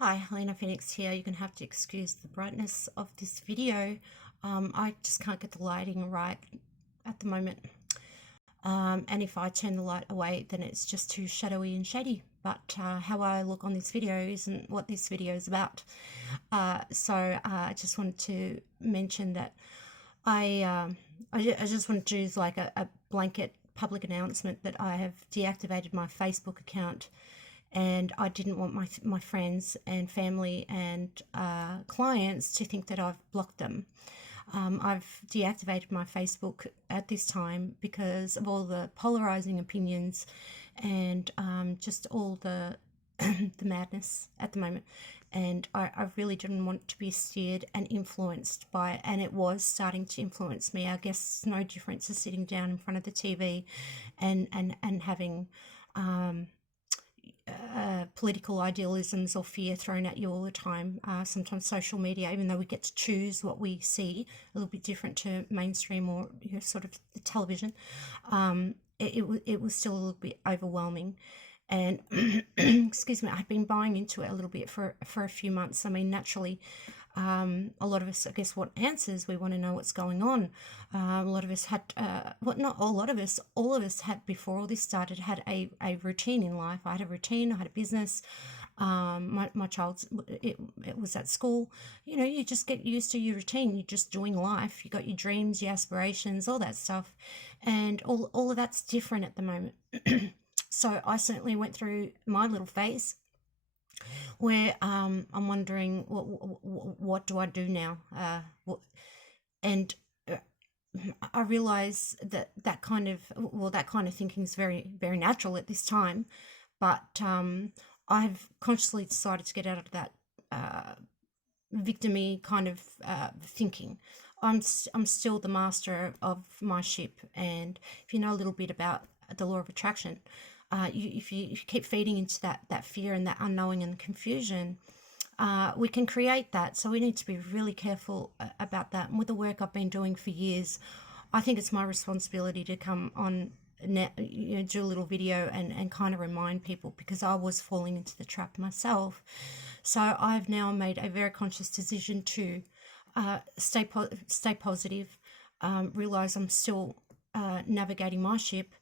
Hi, Helena Phoenix here. You're going to have to excuse the brightness of this video. I just can't get the lighting right at the moment. And if I turn the light away, then it's just too shadowy and shady. But how I look on this video isn't what this video is about. I just wanted to mention that I just wanted to do like a blanket public announcement that I have deactivated my Facebook account, and I didn't want my friends and family and clients to think that I've blocked them. I've deactivated my Facebook at this time because of all the polarizing opinions and just all the the madness at the moment. And I really didn't want to be steered and influenced by it, and it was starting to influence me. I guess it's no difference to sitting down in front of the TV and having political idealisms or fear thrown at you all the time. Sometimes social media, even though we get to choose what we see, a little bit different to mainstream or sort of the television, it was still a little bit overwhelming. And excuse me, I've been buying into it a little bit for a few months. I mean, naturally, a lot of us, I guess, want answers. We want to know what's going on. A lot of us had, not a lot of us, all of us had, before all this started, had a routine in life. I had a routine, I had a business. My child, it was at school. You just get used to your routine. You're just doing life. You got your dreams, your aspirations, all that stuff. And all of that's different at the moment. So I certainly went through my little phase where I'm wondering what do I do now? And I realize that kind of thinking is very, very natural at this time, but I've consciously decided to get out of that victimy kind of thinking. I'm still the master of my ship, and if you know a little bit about the law of attraction, if you keep feeding into that fear and that unknowing and the confusion, we can create that. So we need to be really careful about that. And with the work I've been doing for years, I think it's my responsibility to come on, do a little video and kind of remind people, because I was falling into the trap myself. So I've now made a very conscious decision to stay positive, realize I'm still navigating my ship.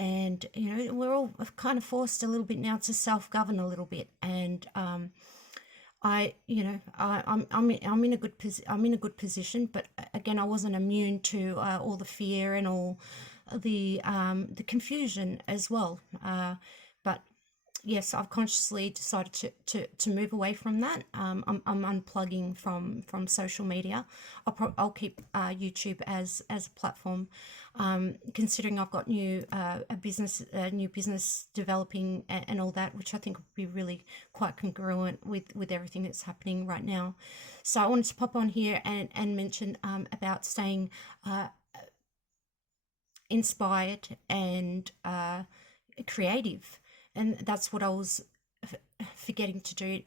And we're all kind of forced a little bit now to self-govern a little bit. And I'm in a good position, but again, I wasn't immune to all the fear and all the confusion as well. But yes, I've consciously decided to move away from that. I'm unplugging from social media. I'll keep YouTube as a platform. Considering I've got new business developing and all that, which I think would be really quite congruent with everything that's happening right now. So I wanted to pop on here and mention about staying inspired and creative. And that's what I was forgetting to do.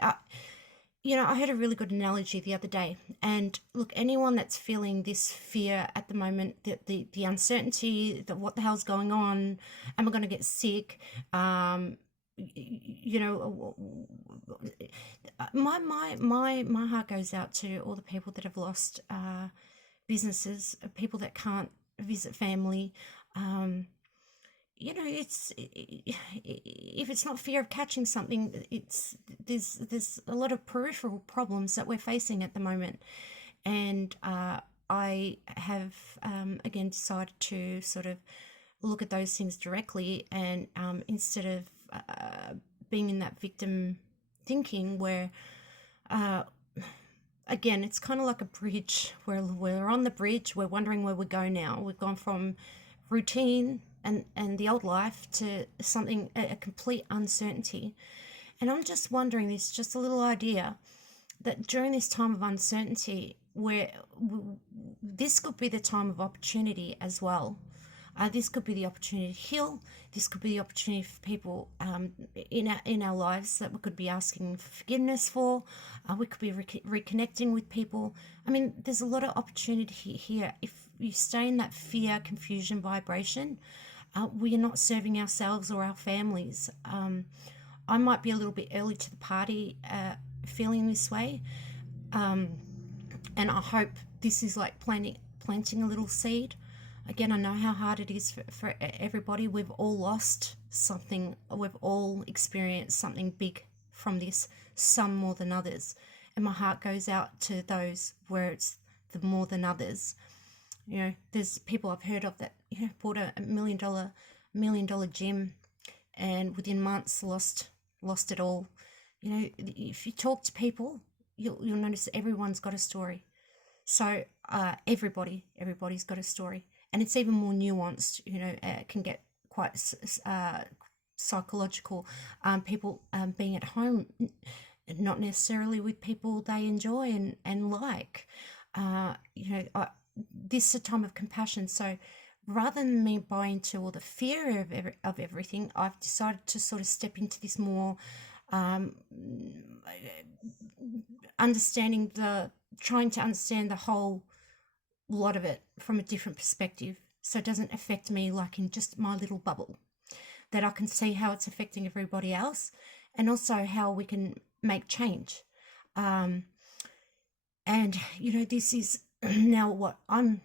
I heard a really good analogy the other day. And look, anyone that's feeling this fear at the moment, the uncertainty, that what the hell's going on, am I going to get sick? My heart goes out to all the people that have lost businesses, people that can't visit family. If it's not fear of catching something, there's a lot of peripheral problems that we're facing at the moment. And I have again decided to sort of look at those things directly, and instead of being in that victim thinking where again, it's kind of like a bridge where we're on the bridge, we're wondering where we go now. We've gone from routine and the old life to something, a complete uncertainty. And I'm just wondering, this just a little idea, that during this time of uncertainty, where this could be the time of opportunity as well. This could be the opportunity to heal. This could be the opportunity for people in our lives that we could be asking for forgiveness for. We could be reconnecting with people. I mean, there's a lot of opportunity here. If you stay in that fear, confusion vibration, we are not serving ourselves or our families. I might be a little bit early to the party feeling this way. And I hope this is like planting a little seed. Again, I know how hard it is for everybody. We've all lost something. We've all experienced something big from this, some more than others. And my heart goes out to those where it's the more than others. You know, there's people I've heard of that, you know, bought a million dollar gym, and within months lost it all. You know, if you talk to people, you'll notice everyone's got a story. So everybody's got a story, and it's even more nuanced. You know, it can get quite psychological. People being at home, not necessarily with people they enjoy and like. You know, this is a time of compassion. So rather than me buy into all the fear of everything, I've decided to sort of step into this more trying to understand the whole lot of it from a different perspective, so it doesn't affect me like in just my little bubble, that I can see how it's affecting everybody else, and also how we can make change. And you know, this is now what I'm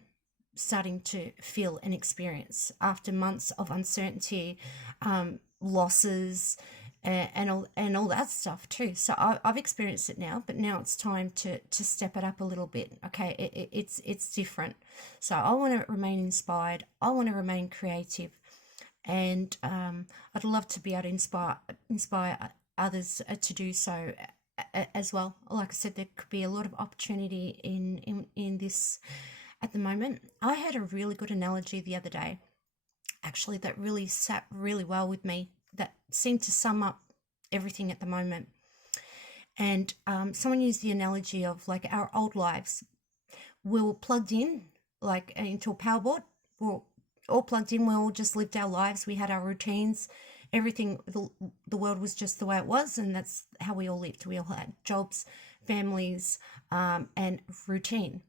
starting to feel and experience after months of uncertainty, losses, and all that stuff too. So I've experienced it now, but now it's time to step it up a little bit. Okay, it's different. So I want to remain inspired. I want to remain creative, and I'd love to be able to inspire others to do so as well. Like I said, there could be a lot of opportunity in this at the moment. I had a really good analogy the other day, actually, that really sat really well with me, that seemed to sum up everything at the moment. And someone used the analogy of like our old lives. We were plugged in like into a power board. We're all plugged in. We all just lived our lives. We had our routines. Everything, the world was just the way it was, and that's how we all lived. We all had jobs, families, and routine.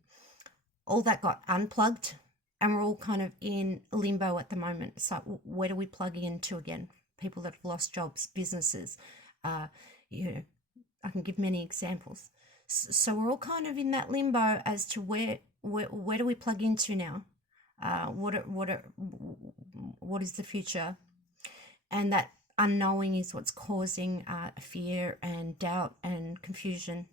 All that got unplugged, and we're all kind of in limbo at the moment. So where do we plug into again? People that have lost jobs, businesses, you know, I can give many examples. So we're all kind of in that limbo as to where do we plug into now? What is the future? And that unknowing is what's causing fear and doubt and confusion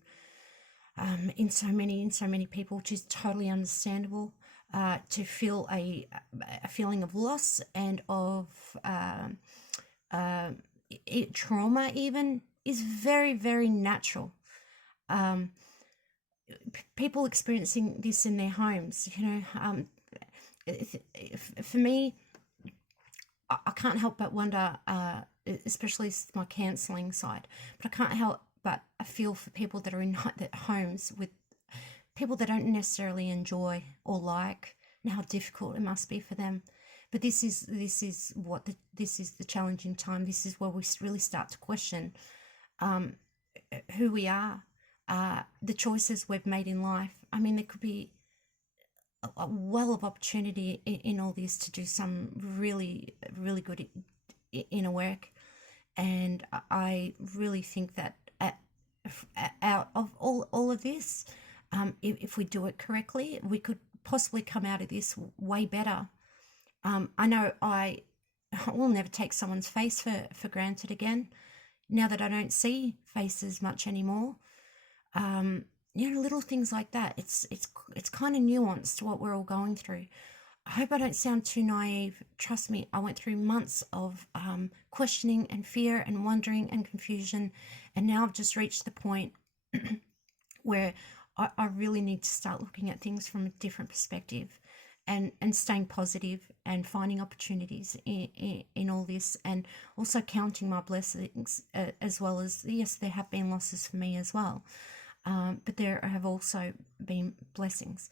in so many people, which is totally understandable. To feel a feeling of loss and of trauma even is very, very natural. People experiencing this in their homes, you know, for me, I can't help but wonder, especially my counselling side, but I can't help but I feel for people that are in homes with people that don't necessarily enjoy or like, and how difficult it must be for them. But this is the challenging time. This is where we really start to question who we are, the choices we've made in life. I mean, there could be a well of opportunity in all this to do some really, really good inner work. And I really think that out of all of this, if we do it correctly, we could possibly come out of this way better. I know I will never take someone's face for granted again, now that I don't see faces much anymore. You know, little things like that. It's kind of nuanced to what we're all going through. I hope I don't sound too naive. Trust me, I went through months of questioning and fear and wondering and confusion, and now I've just reached the point where I really need to start looking at things from a different perspective, and staying positive and finding opportunities in all this, and also counting my blessings, as well as, yes, there have been losses for me as well, but there have also been blessings.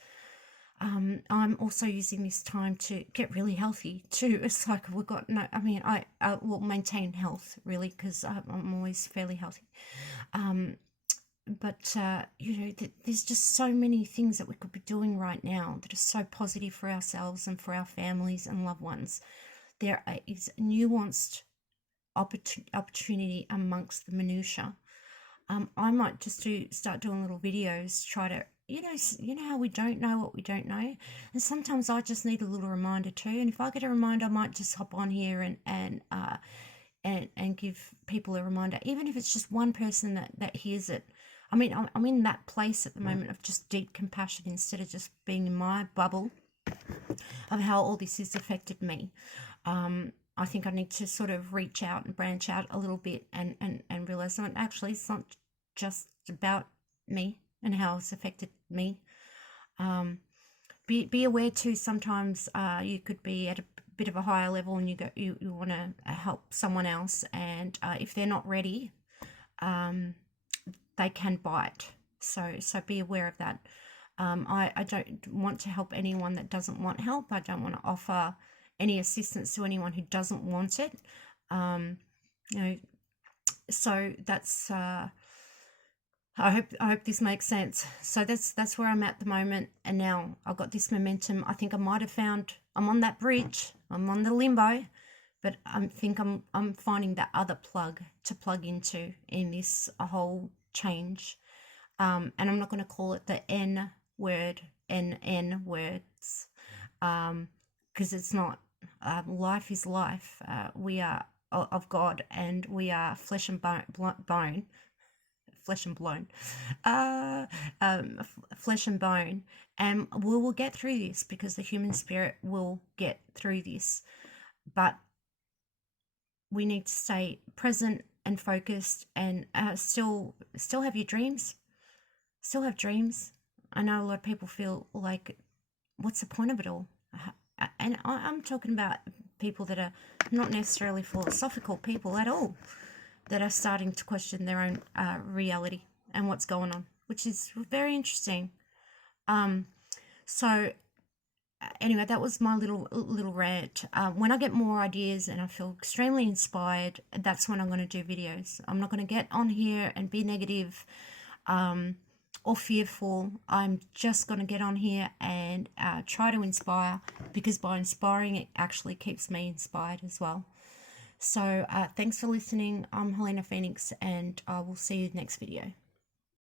I'm also using this time to get really healthy too. It's like we've got I will maintain health really, because I'm always fairly healthy. But you know, there's just so many things that we could be doing right now that are so positive for ourselves and for our families and loved ones. There is nuanced opportunity amongst the minutiae. I might just start doing little videos, try to, you know how we don't know what we don't know, and sometimes I just need a little reminder too. And if I get a reminder, I might just hop on here and give people a reminder, even if it's just one person that hears it. I mean, I'm in that place at the moment of just deep compassion instead of just being in my bubble of how all this has affected me. I think I need to sort of reach out and branch out a little bit and realize that actually it's not just about me and how it's affected me. Be aware too, sometimes you could be at a bit of a higher level and you want to help someone else, and if they're not ready, they can bite. So be aware of that. I don't want to help anyone that doesn't want help. I don't want to offer any assistance to anyone who doesn't want it. So that's I hope this makes sense. So that's where I'm at the moment, and now I've got this momentum. I think I might have found, I'm on that bridge, I'm on the limbo, but I think I'm finding that other plug to plug into in this whole change. And I'm not going to call it the N word, N words, because it's not. Life is life. We are of God, and we are flesh and bone, flesh and blown, flesh and bone, and we will get through this, because the human spirit will get through this. But we need to stay present and focused, and still have your dreams. Still have dreams. I know a lot of people feel like, what's the point of it all? And I'm talking about people that are not necessarily philosophical people at all, that are starting to question their own reality and what's going on, which is very interesting. So anyway, that was my little rant. When I get more ideas and I feel extremely inspired, that's when I'm going to do videos. I'm not going to get on here and be negative or fearful. I'm just going to get on here and try to inspire, because by inspiring, it actually keeps me inspired as well. So thanks for listening. I'm Helena Phoenix, and I will see you next video.